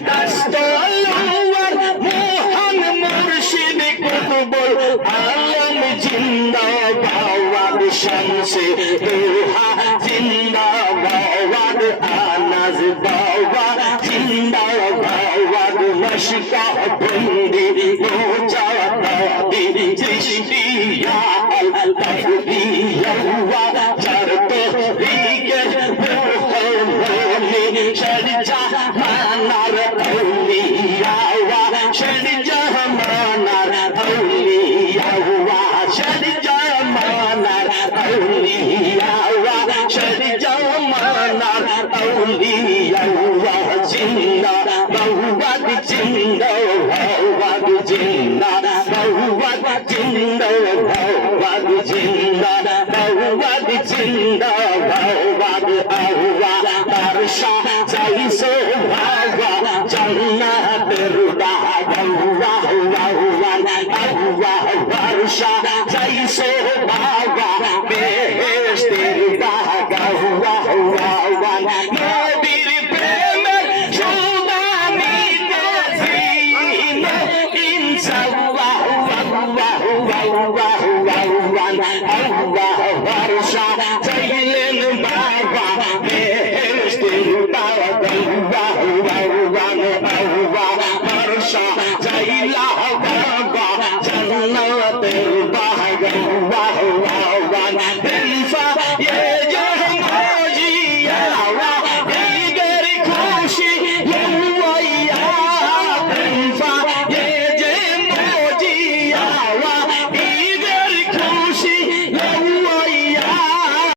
কষ্ট আল্লাহর মহান মুর্শিদ কবুল আলম জিন্দা বাবার শামসে রুহা জিন্দা বাবার আনাজ বাবা জিন্দা বাবার মশকা বন্দি মোজা দাদি সৃষ্টি ইয়া আল তাকবি ইয়াহুয়া চার তো রিকে রুহ মোলে শরজা Shah शीशा जैसे बाबा बेस्ती दागा हुआ हुआ हुआ नदीर प्रेम जुदानी के सीने इंसान हुआ हुआ हुआ हुआ हुआ हुआ हुआ हुआ वर्षा